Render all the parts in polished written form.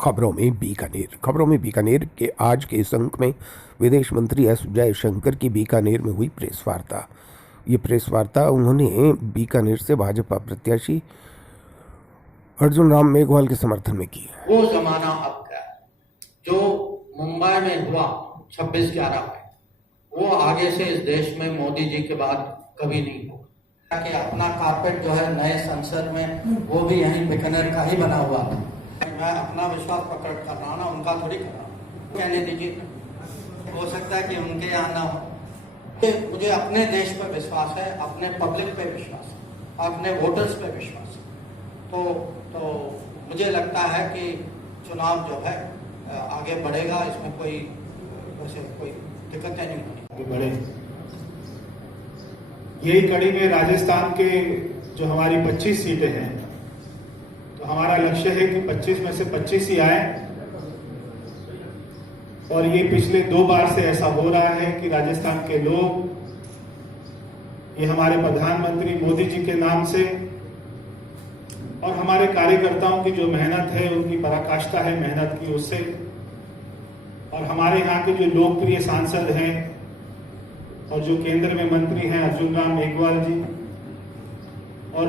खबरों में बीकानेर के आज के इस अंक में विदेश मंत्री एस जयशंकर की बीकानेर में हुई प्रेस वार्ता। ये प्रेस वार्ता उन्होंने बीकानेर से भाजपा प्रत्याशी अर्जुन राम मेघवाल के समर्थन में की। वो जमाना अब गया जो मुंबई में हुआ 26/11 में, वो आगे से इस देश में मोदी जी के बाद कभी नहीं होगा। कि अपना कारपेट जो है नए संसद में वो भी यहीं बीकानेर का ही बना हुआ था। मैं अपना विश्वास प्रकट कर रहा हूँ ना, उनका थोड़ी कर रहा हूँ। कहने दीजिए, हो सकता है कि उनके यहाँ ना हो। मुझे अपने देश पर विश्वास है, अपने पब्लिक पे विश्वास है, अपने वोटर्स पे विश्वास है। तो मुझे लगता है कि चुनाव जो है आगे बढ़ेगा, इसमें कोई दिक्कतें नहीं होंगी। बढ़े यही कड़ी में राजस्थान के जो हमारी 25 सीटें हैं, तो हमारा लक्ष्य है कि 25 में से 25 ही आए। और ये पिछले 2 बार से ऐसा हो रहा है कि राजस्थान के लोग ये हमारे प्रधानमंत्री मोदी जी के नाम से और हमारे कार्यकर्ताओं की जो मेहनत है, उनकी पराकाष्ठा है मेहनत की, उससे और हमारे यहाँ के जो लोकप्रिय सांसद हैं और जो केंद्र में मंत्री हैं अर्जुन राम मेघवाल जी, और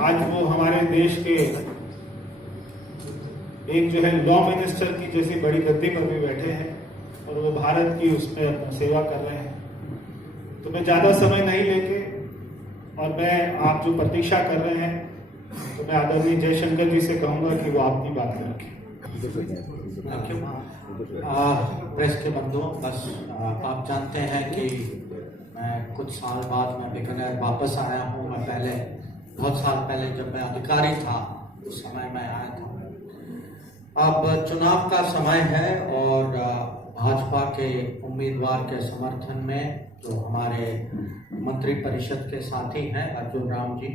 आज वो हमारे देश के एक जो है लॉ मिनिस्टर की जैसी बड़ी गद्दी पर भी बैठे हैं और वो भारत की उसमें अपनी सेवा कर रहे हैं। तो मैं ज्यादा समय नहीं लेके और मैं आप जो प्रतीक्षा कर रहे हैं, तो मैं आदरणीय जयशंकर जी से कहूंगा कि वो आपकी बात करें। प्रेस के बंधुओं, बस आप जानते हैं कि मैं कुछ साल बाद मैं बीकानेर वापस आया हूँ। मैं पहले बहुत साल पहले जब मैं अधिकारी था उस समय मैं आया था। अब चुनाव का समय है और भाजपा के उम्मीदवार के समर्थन में जो हमारे मंत्री परिषद के साथी हैं अर्जुन राम जी,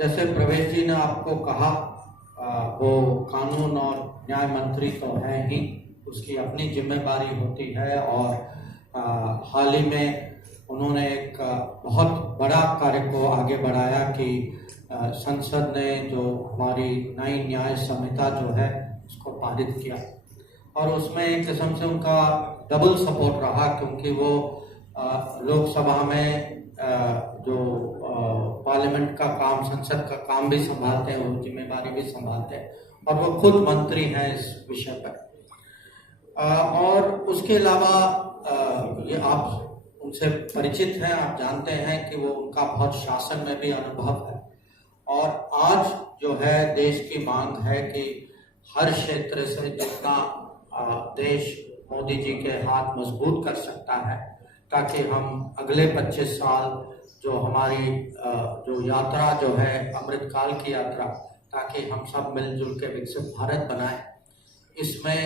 जैसे प्रवेश जी ने आपको कहा, वो कानून और न्याय मंत्री तो है ही, उसकी अपनी जिम्मेदारी होती है। और हाल ही में उन्होंने एक बहुत बड़ा कार्य को आगे बढ़ाया कि संसद ने जो हमारी नई न्याय संहिता जो है उसको पारित किया, और उसमें एक किस्म से उनका डबल सपोर्ट रहा, क्योंकि वो लोकसभा में जो पार्लियामेंट का काम, संसद का काम भी संभालते हैं, वो जिम्मेदारी भी संभालते हैं, और वो खुद मंत्री हैं इस विषय पर। और उसके अलावा ये आप उनसे परिचित हैं, आप जानते हैं कि वो उनका बहुत शासन में भी अनुभव है। और आज जो है देश की मांग है कि हर क्षेत्र से जितना देश मोदी जी के हाथ मजबूत कर सकता है, ताकि हम अगले 25 साल जो हमारी जो यात्रा जो है अमृतकाल की यात्रा, ताकि हम सब मिलजुल के विकसित भारत बनाएं। इसमें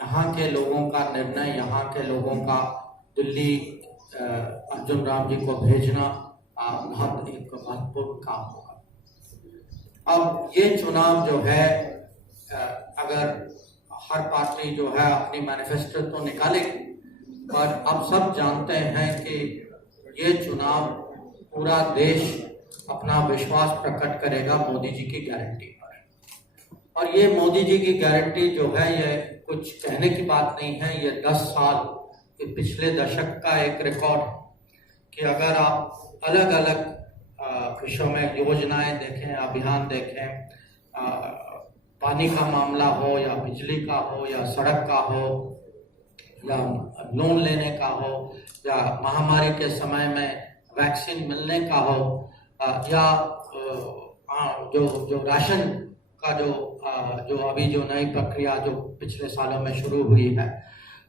यहाँ के लोगों का निर्णय, यहाँ के लोगों का दिल्ली अर्जुन राम जी को भेजना बहुत एक महत्वपूर्ण काम होगा। अब ये चुनाव जो है, अगर हर पार्टी जो है अपनी मैनिफेस्टो तो निकालेगी, पर अब सब जानते हैं कि ये चुनाव पूरा देश अपना विश्वास प्रकट करेगा मोदी जी की गारंटी पर। और ये मोदी जी की गारंटी जो है, ये कुछ कहने की बात नहीं है, ये 10 साल के पिछले दशक का एक रिकॉर्ड है कि अगर आप अलग अलग विषयों में योजनाएं देखें, अभियान देखें, पानी का मामला हो या बिजली का हो या सड़क का हो या लोन लेने का हो या महामारी के समय में वैक्सीन मिलने का हो, या जो राशन का जो अभी जो नई प्रक्रिया जो पिछले सालों में शुरू हुई है,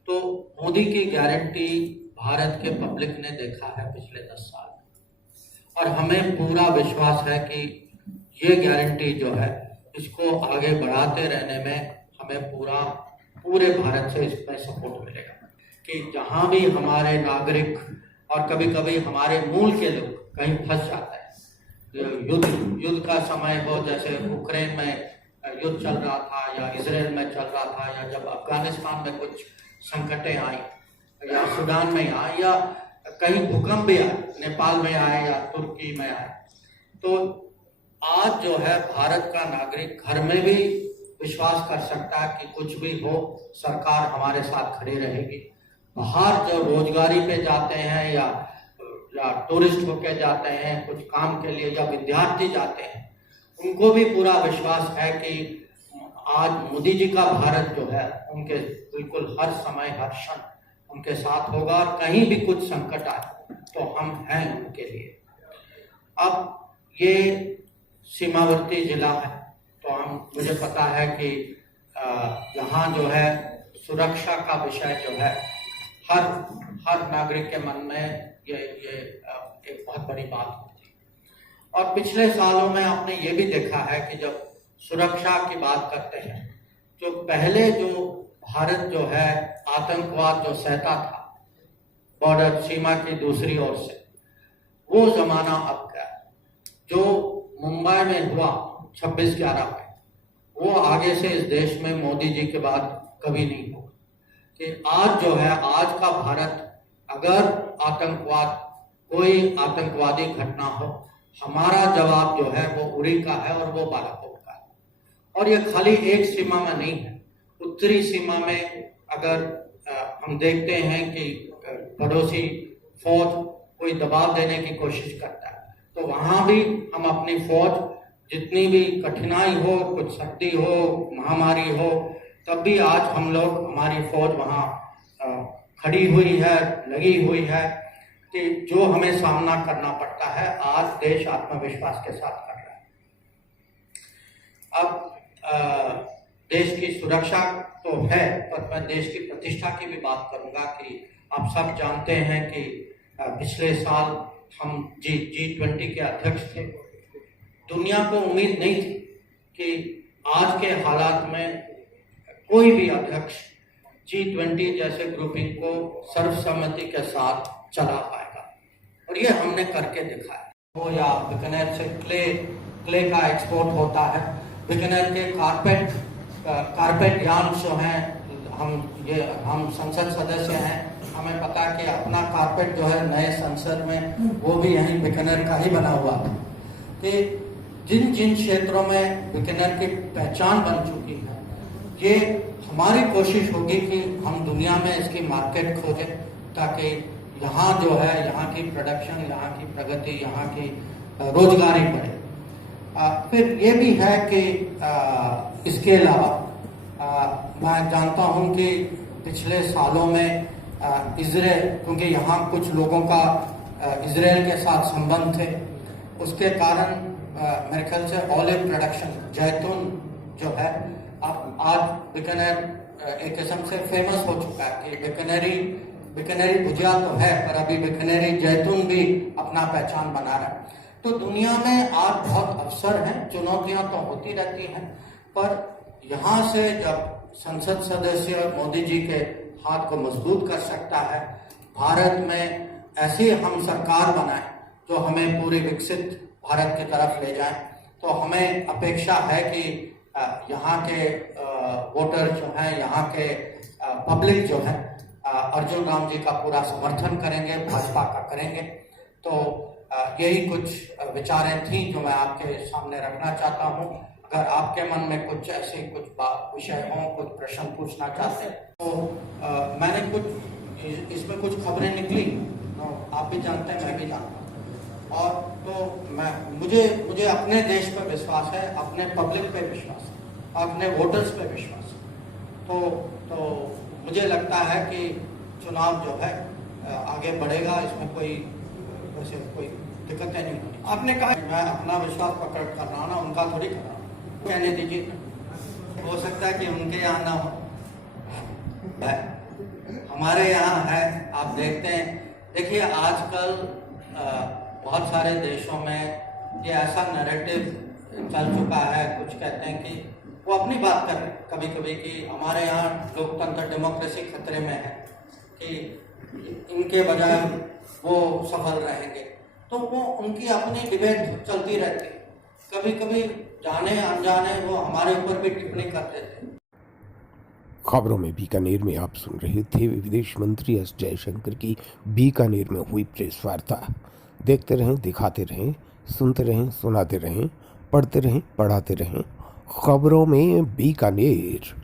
तो मोदी की गारंटी भारत के पब्लिक ने देखा है पिछले 10 साल, और हमें पूरा विश्वास है कि ये गारंटी जो है इसको आगे बढ़ाते रहने में हमें पूरे भारत से इसमें सपोर्ट मिलेगा। कि जहाँ भी हमारे नागरिक और कभी कभी हमारे मूल के लोग कहीं फंस जाते हैं, युद्ध का समय हो, जैसे यूक्रेन में युद्ध चल रहा था या इजराइल में चल रहा था, या जब अफगानिस्तान में कुछ संकटें आई या सूडान में आए या कहीं भूकंप भी आए, नेपाल में आए या तुर्की में आए, तो आज जो है भारत का नागरिक घर में भी विश्वास कर सकता है कि कुछ भी हो सरकार हमारे साथ खड़ी रहेगी। बाहर जो रोजगारी पे जाते हैं या टूरिस्ट होके जाते हैं कुछ काम के लिए, या विद्यार्थी जाते हैं, उनको भी पूरा विश्वास है कि आज मोदी जी का भारत जो है उनके बिल्कुल हर समय हर क्षण उनके साथ होगा, और कहीं भी कुछ संकट आए तो हम हैं उनके लिए। अब ये सीमावर्ती जिला है, तो मुझे पता है कि यहाँ जो है सुरक्षा का विषय जो है हर नागरिक के मन में ये एक बहुत बड़ी बात होती है। और पिछले सालों में आपने ये भी देखा है कि जब सुरक्षा की बात करते हैं, जो पहले जो भारत जो है आतंकवाद जो सहता था बॉर्डर सीमा की दूसरी ओर से, वो जमाना अब गया। जो मुंबई में हुआ 26/11 में, वो आगे से इस देश में मोदी जी के बाद कभी नहीं होगा। कि आज जो है आज का भारत, अगर कोई आतंकवादी घटना हो, हमारा जवाब जो है वो उरी का है और वो बालाकोट का है। और ये खाली एक सीमा में नहीं है, उत्तरी सीमा में अगर हम देखते हैं कि पड़ोसी फौज कोई दबाव देने की कोशिश करता है, तो वहां भी हम अपनी फौज, जितनी भी कठिनाई हो, कुछ सर्दी हो, महामारी हो, तब भी आज हम लोग, हमारी फौज वहां खड़ी हुई है, लगी हुई है कि जो हमें सामना करना पड़ता है आज देश आत्मविश्वास के साथ कर रहा है। अब देश की सुरक्षा तो है, पर मैं देश की प्रतिष्ठा की भी बात करूंगा कि आप सब जानते हैं कि पिछले साल हम G20 के अध्यक्ष थे। दुनिया को उम्मीद नहीं थी कि आज के हालात में कोई भी अध्यक्ष G20 जैसे ग्रुपिंग को सर्वसम्मति के साथ चला पाएगा, और ये हमने करके दिखाया। वो या बीकानेर से क्ले का एक्सपोर्ट होता है, बीकानेर के कारपेट यार्न जो हैं, हम संसद सदस्य हैं, हमें पता है कि अपना कारपेट जो है नए संसद में वो भी यहीं बीकानेर का ही बना हुआ था। कि जिन जिन क्षेत्रों में बीकानेर की पहचान बन चुकी है, ये हमारी कोशिश होगी कि हम दुनिया में इसकी मार्केट खोजें, ताकि यहाँ जो है यहाँ की प्रोडक्शन, यहाँ की प्रगति, यहाँ की रोजगारी बढ़े। फिर ये भी है कि इसके अलावा मैं जानता हूँ कि पिछले सालों में इजराइल, क्योंकि यहाँ कुछ लोगों का इजराइल के साथ संबंध थे, उसके कारण मेरे ख्याल से ऑलिव प्रोडक्शन, जैतून जो है, अब आज बीकानेर एक किस्म से फेमस हो चुका है कि बीकानेरी भुजिया तो है, पर अभी बीकानेरी जैतून भी अपना पहचान बना रहा है। तो दुनिया में आज बहुत अवसर हैं, चुनौतियां तो होती रहती हैं, पर यहाँ से जब संसद सदस्य मोदी जी के हाथ को मजबूत कर सकता है, भारत में ऐसी हम सरकार बनाए जो हमें पूरे विकसित भारत की तरफ ले जाए, तो हमें अपेक्षा है कि यहाँ के वोटर जो हैं, यहाँ के पब्लिक जो है अर्जुन राम जी का पूरा समर्थन करेंगे, भाजपा का करेंगे। तो यही कुछ विचारें थी जो मैं आपके सामने रखना चाहता हूँ। अगर आपके मन में कुछ ऐसे कुछ विषय हों, कुछ प्रश्न पूछना चाहते हैं, तो मैंने कुछ इसमें कुछ खबरें निकली, आप भी जानते हैं, मैं भी जानता हूँ, और तो मुझे अपने देश पर विश्वास है, अपने पब्लिक पे विश्वास है, अपने वोटर्स पे विश्वास है। तो मुझे लगता है कि चुनाव जो है आगे बढ़ेगा, इसमें कोई वैसे कोई दिक्कतें नहीं होनी। आपने कहा मैं अपना विश्वास पकड़ कर रहा हूँ ना, उनका थोड़ी कर रहा हूँ, कहने दीजिए। हो सकता है कि उनके यहाँ ना हो, हमारे यहाँ है। आप देखते हैं, देखिए आजकल बहुत सारे देशों में ये ऐसा नैरेटिव चल चुका है, कुछ कहते हैं कि वो अपनी बात कर रहे हैं कभी कभी कि हमारे यहाँ लोकतंत्र डेमोक्रेसी खतरे में है, कि इनके बजाय वो सफल रहेंगे। तो वो उनकी अपनी डिबेट चलती रहती है, कभी कभी जाने अनजाने वो हमारे ऊपर भी टिप्पणी कर देते हैं। खबरों में बीकानेर में आप सुन रहे थे विदेश मंत्री एस जयशंकर की बीकानेर में हुई प्रेस वार्ता। देखते रहें, दिखाते रहें, सुनते रहें, सुनाते रहें, पढ़ते रहें, पढ़ाते रहें खबरों में बीकानेर।